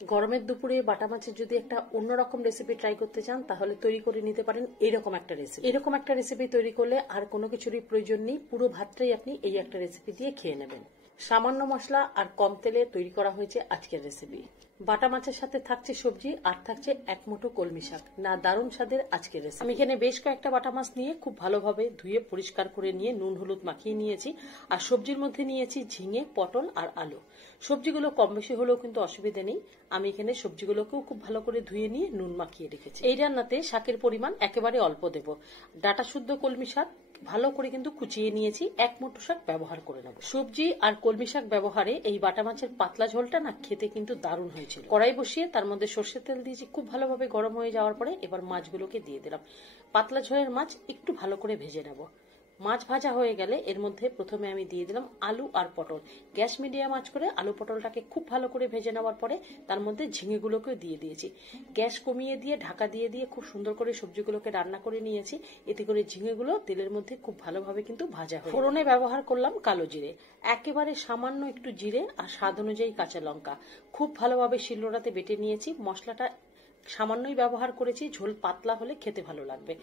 গরমের দুপুরে বাটা মাছের যদি একটা অন্যরকম রেসিপি ট্রাই করতে চান তাহলে তৈরি করে নিতে পারেন এরকম একটা রেসিপি তৈরি করলে আর কোনো কিছুরই প্রয়োজন নেই, পুরো ভাতটাই আপনি এই একটা রেসিপি দিয়ে খেয়ে নেবেন। সামান্য মশলা আর কম তেলে তৈরি করা হয়েছে আজকের রেসিপি। বাটা মাছের সাথে থাকছে সবজি আর থাকছে এক মুঠো কলমি শাক। না, দারুণ স্বাদের আজকের রেসিপি। আমি এখানে বেশ কয়েকটা বাটা মাছ নিয়ে খুব ভালোভাবে ধুয়ে পরিষ্কার করে নিয়ে নুন হলুদ মাখিয়ে নিয়েছি। আর সবজির মধ্যে নিয়েছি ঝিঙে, পটল আর আলু। সবজিগুলো কম বেশি হলেও কিন্তু অসুবিধা নেই। আমি এখানে সবজিগুলোকেও খুব ভালো করে ধুয়ে নিয়ে নুন মাখিয়ে রেখেছি। এই রান্নাতে শাকের পরিমাণ একেবারে অল্প দেব। ডাটা শুদ্ধ কলমি শাক ভালো করে কিন্তু কুচিয়ে নিয়েছি, এক মুঠো শাক ব্যবহার করে নেব। সবজি আর কলমি শাক ব্যবহারে এই বাটা মাছের পাতলা ঝোলটা না খেতে কিন্তু দারুণ হয়েছিল। কড়াই বসিয়ে তার মধ্যে সর্ষের তেল দিয়েছি, খুব ভালোভাবে গরম হয়ে যাওয়ার পরে এবার মাছগুলোকে দিয়ে দিলাম। পাতলা ঝোলের মাছ একটু ভালো করে ভেজে নেব। মাছ ভাজা হয়ে গেলে এর মধ্যে প্রথমে আমি দিয়ে দিলাম আলু আর পটল। গ্যাস মিডিয়াম আঁচ করে আলু পটলটাকে খুব ভালো করে ভেজে নেওয়ার পরে তার মধ্যে ঝিঙেগুলোকেও দিয়ে দিয়েছি। গ্যাস কমিয়ে দিয়ে ঢাকা দিয়ে দিয়ে খুব সুন্দর করে সবজিগুলোকে রান্না করে নিয়েছি। এতে করে ঝিঙেগুলো তেলের মধ্যে খুব ভালোভাবে কিন্তু ভাজা হয়। ফোড়নে ব্যবহার করলাম কালো জিরে, একেবারে সামান্য একটু জিরে আর স্বাদ অনুযায়ী কাঁচা লঙ্কা খুব ভালোভাবে শিলনোড়াতে বেটে নিয়েছি। মশলাটা সামান্যই ব্যবহার করেছি, ঝোল পাতলা হলে খেতে ভালো লাগবে।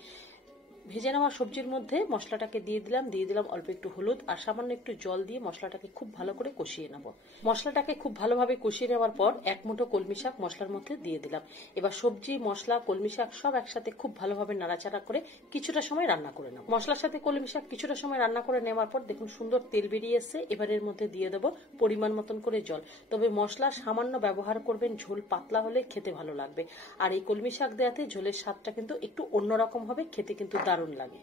ভেজে নেওয়া সবজির মধ্যে মশলাটাকে দিয়ে দিলাম অল্প একটু হলুদ আর সামান্য একটু জল দিয়ে মশলাটাকে খুব ভালো করে কষিয়ে নেব। মশলাটাকে খুব ভালোভাবে কষিয়ে নেওয়ার পর এক মুঠো কলমি শাক মশলার মধ্যে দিয়ে দিলাম। এবার সবজি, মশলা, কলমি শাক সব একসাথে খুব ভালোভাবে নাড়াচাড়া করে কিছুটা সময় রান্না করে নেব। মশলার সাথে কলমি শাক কিছুটা সময় রান্না করে নেওয়ার পর দেখুন সুন্দর তেল বেরিয়ে এসছে। এবার এর মধ্যে দিয়ে দেবো পরিমাণ মতন করে জল। তবে মশলা সামান্য ব্যবহার করবেন, ঝোল পাতলা হলে খেতে ভালো লাগবে। আর এই কলমি শাক দেওয়াতে ঝোলের স্বাদটা কিন্তু একটু অন্যরকম হবে, খেতে কিন্তু দারুণ লাগে।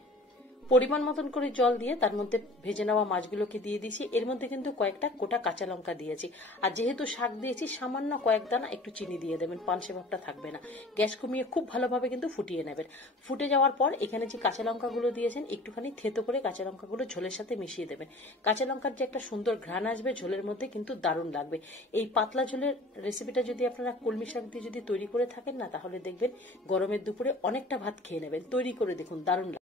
পরিমাণ মতন করে জল দিয়ে তার মধ্যে ভেজে নেওয়া মাছগুলোকে দিয়ে দিয়েছি। এর মধ্যে কিন্তু কয়েকটা গোটা কাঁচা লঙ্কা দিয়েছি। আর যেহেতু শাক দিয়েছি সামান্য কয়েক দানা একটু চিনি দিয়ে দেবেন, পানসে ভাবটা থাকবে না। গ্যাস কমিয়ে খুব ভালোভাবে কিন্তু ফুটিয়ে নেবেন। ফুটে যাওয়ার পর এখানে যে কাঁচা লঙ্কাগুলো দিয়েছেন একটুখানি থেতো করে কাঁচা লঙ্কাগুলো ঝোলের সাথে মিশিয়ে দেবেন। কাঁচা লঙ্কার যে একটা সুন্দর ঘ্রাণ আসবে ঝোলের মধ্যে, কিন্তু দারুণ লাগবে। এই পাতলা ঝোলের রেসিপিটা যদি আপনারা কলমি শাক দিয়ে যদি তৈরি করে থাকেন না, তাহলে দেখবেন গরমের দুপুরে অনেকটা ভাত খেয়ে নেবেন। তৈরি করে দেখুন, দারুণ।